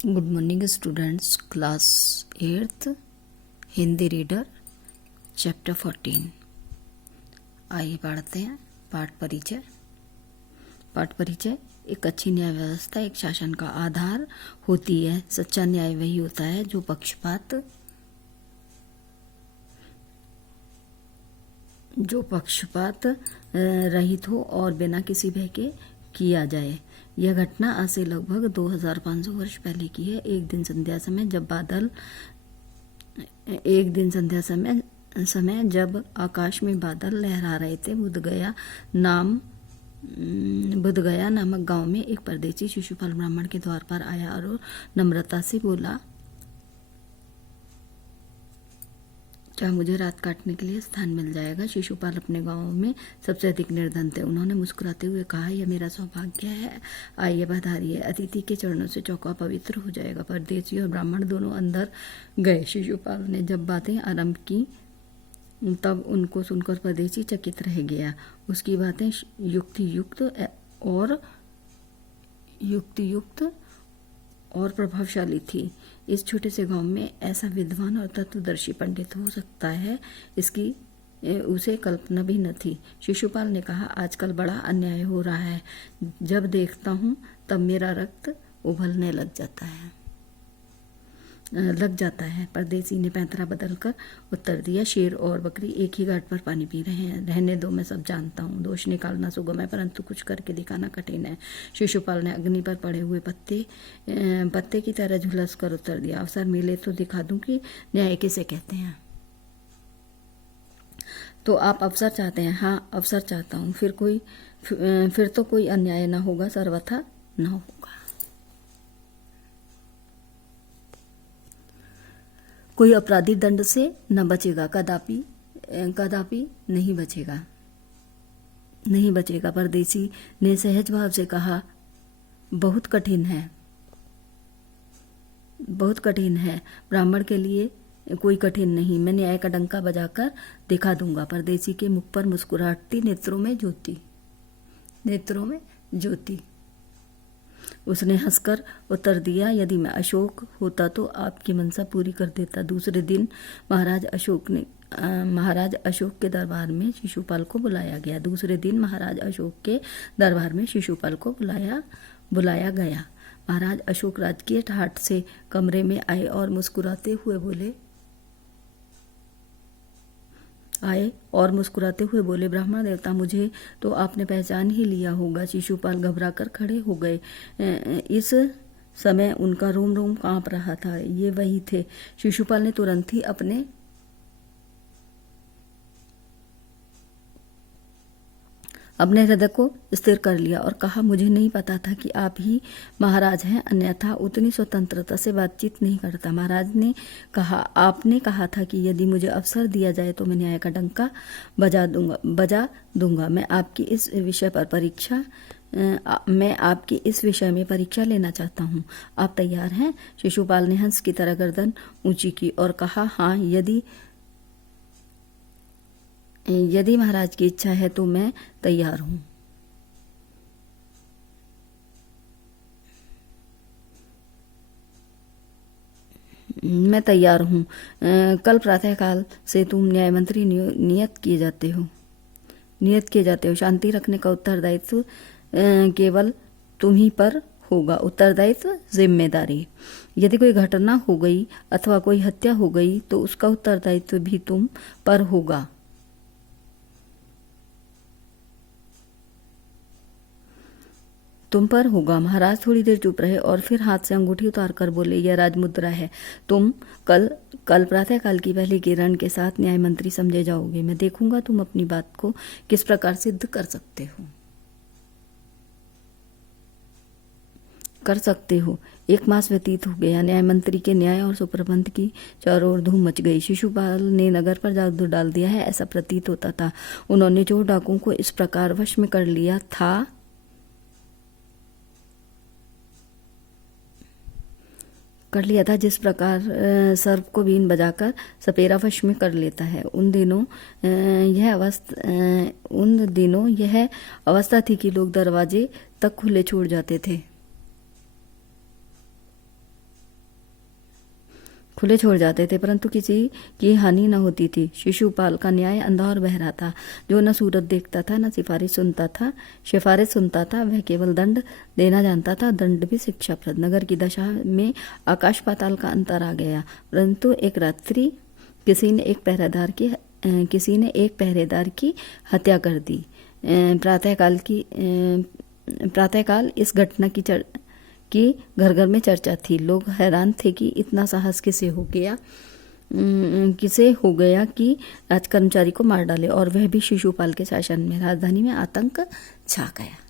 Good morning students, class 8th Hindi reader chapter 14। आइए पढ़ते हैं पाठ परिचय। पाठ परिचय। एक अच्छी न्याय व्यवस्था एक शासन का आधार होती है। सच्चा न्याय वही होता है जो पक्षपात रहित हो और बिना किसी भय के किया जाए। यह घटना आज से लगभग 2500 वर्ष पहले की है। एक दिन संध्या समय जब आकाश में बादल लहरा रहे थे, बुद्धगया नामक गांव में एक परदेशी शिशुपाल ब्राह्मण के द्वार पर आया और नम्रता से बोला, क्या मुझे रात काटने के लिए स्थान मिल जाएगा? शिशुपाल अपने गांव में सबसे अधिक निर्धन थे। उन्होंने मुस्कुराते हुए कहा, यह मेरा सौभाग्य है, आइए पधारिए, अतिथि के चरणों से चौका पवित्र हो जाएगा। परदेशी और ब्राह्मण दोनों अंदर गए। शिशुपाल ने जब बातें आरंभ की तब उनको सुनकर परदेशी चकित रह गया। उसकी बातें युक्तियुक्त और प्रभावशाली थी। इस छोटे से गांव में ऐसा विद्वान और तत्वदर्शी पंडित हो सकता है, इसकी उसे कल्पना भी न थी। शिशुपाल ने कहा, आजकल बड़ा अन्याय हो रहा है। जब देखता हूँ तब मेरा रक्त उबलने लग जाता है। परदेसी ने पैंतरा बदलकर उत्तर दिया, शेर और बकरी एक ही घाट पर पानी पी रहे हैं। रहने दो, मैं सब जानता हूँ। दोष निकालना सुगम है, परंतु कुछ करके दिखाना कठिन है। शिशुपाल ने अग्नि पर पड़े हुए पत्ते की तरह झुलस कर उत्तर दिया, अवसर मिले तो दिखा दूं कि न्याय किसे कहते हैं। तो आप अवसर चाहते हैं? हाँ, अवसर चाहता हूँ। फिर तो कोई अन्याय न होगा, सर्वथा न होगा। कोई अपराधी दंड से न बचेगा, कदापि नहीं बचेगा। परदेसी ने सहज भाव से कहा, बहुत कठिन है। ब्राह्मण के लिए कोई कठिन नहीं, मैं न्याय का डंका बजाकर दिखा दूंगा। परदेसी के मुख पर मुस्कुराहट थी, नेत्रों में ज्योति। उसने हंसकर उत्तर दिया, यदि मैं अशोक होता तो आपकी मनसा पूरी कर देता। दूसरे दिन महाराज अशोक के दरबार में शिशुपाल को बुलाया गया। महाराज अशोक राजकीय ठाट से कमरे में आए और मुस्कुराते हुए बोले, ब्राह्मण देवता, मुझे तो आपने पहचान ही लिया होगा। शिशुपाल घबराकर खड़े हो गए। इस समय उनका रोम रोम कांप रहा था। ये वही थे। शिशुपाल ने तुरंत ही अपने हृदय को स्थिर कर लिया और कहा, मुझे नहीं पता था कि आप ही महाराज हैं, अन्यथा उतनी स्वतंत्रता से बातचीत नहीं करता। महाराज ने कहा, आपने कहा था कि यदि मुझे अवसर दिया जाए तो मैं न्याय का डंका बजा दूंगा। मैं आपकी इस विषय में परीक्षा लेना चाहता हूँ। आप तैयार हैं? शिशुपाल ने हंस की तरह गर्दन ऊंची की और कहा, हाँ, यदि महाराज की इच्छा है तो मैं तैयार हूं। कल प्रातःकाल से तुम न्याय मंत्री नियत किए जाते हो। शांति रखने का उत्तरदायित्व केवल तुम ही पर होगा। उत्तरदायित्व, जिम्मेदारी। यदि कोई घटना हो गई अथवा कोई हत्या हो गई तो उसका उत्तरदायित्व भी तुम पर होगा। महाराज थोड़ी देर चुप रहे और फिर हाथ से अंगूठी उतार कर बोले, यह राजमुद्रा है। तुम कल प्रातःकाल की पहली किरण के साथ न्याय मंत्री समझे जाओगे। मैं देखूंगा तुम अपनी बात को किस प्रकार सिद्ध कर सकते हो। 1 मास व्यतीत हो गया। न्याय मंत्री के न्याय और सुप्रबंध की चारों ओर धूम मच गई। शिशुपाल ने नगर पर जादू डाल दिया है, ऐसा प्रतीत होता था। उन्होंने चोर डाकुओं को इस प्रकार वश में कर लिया था जिस प्रकार सर्प को बीन बजाकर सपेरा वश में कर लेता है। उन दिनों यह अवस्था थी कि लोग दरवाजे तक खुले छोड़ जाते थे। खुले छोड़ जाते थे, परंतु किसी की हानि न होती थी। शिशुपाल का न्याय अंधा और बहरा था, जो न सूरत देखता था न सिफारिश सुनता था। वह केवल दंड देना जानता था, दंड भी शिक्षाप्रद। नगर की दशा में आकाश पाताल का अंतर आ गया। परंतु एक रात्रि किसी ने एक पहरेदार की हत्या कर दी। प्रातःकाल इस घटना की घर घर में चर्चा थी। लोग हैरान थे कि इतना साहस किसे हो गया कि राजकर्मचारी को मार डाले, और वह भी शिशुपाल के शासन में। राजधानी में आतंक छा गया।